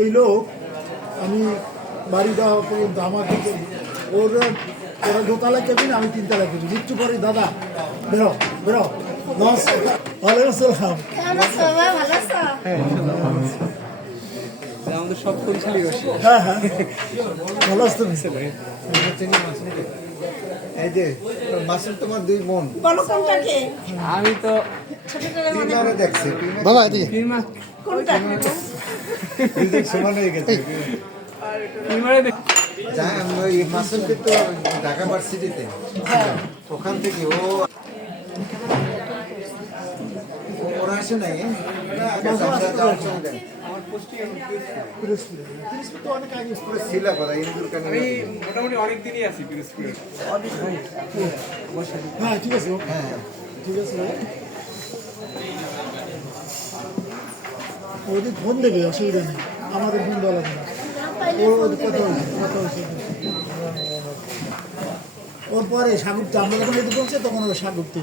এই লোক আমি বাড়ি দেওয়া পর্যন্ত আমাকে ওরা দোতলায় কেবিন, আমি তিনতলায় কেবিন। একটু পরে দাদা বেরো বেরো। ওয়ালাইকুম আসসালাম। আমাদের সব পরিচালই হ্যাঁ হ্যাঁ, ভালো আসতো। এই যে মাসুম তোমার দুই বোন, আমি তো তিনারে দেখছি বাবা এদিকে। 3 মাস দুজন সমান হয়ে গেছে। যাই আমরা এই মাসুমকে তো ঢাকা ভার্সিটিতে ওখান থেকে ওরা আসে নাই ছিল কথা ইন্দুর কানে মোটামুটি অনেক দিনই আছি পিরোজপুরে। হ্যাঁ ঠিক আছে, হ্যাঁ ঠিক আছে। ওদের ফোন দেবে, অসুবিধা নেই, আমাদের ফোন দেওয়া লাগবে না। কথা হয়েছে ওর পরে সাগুপ্ত, আমরা যখন এতে পৌঁছে তখন ওরা সাগুপ্ত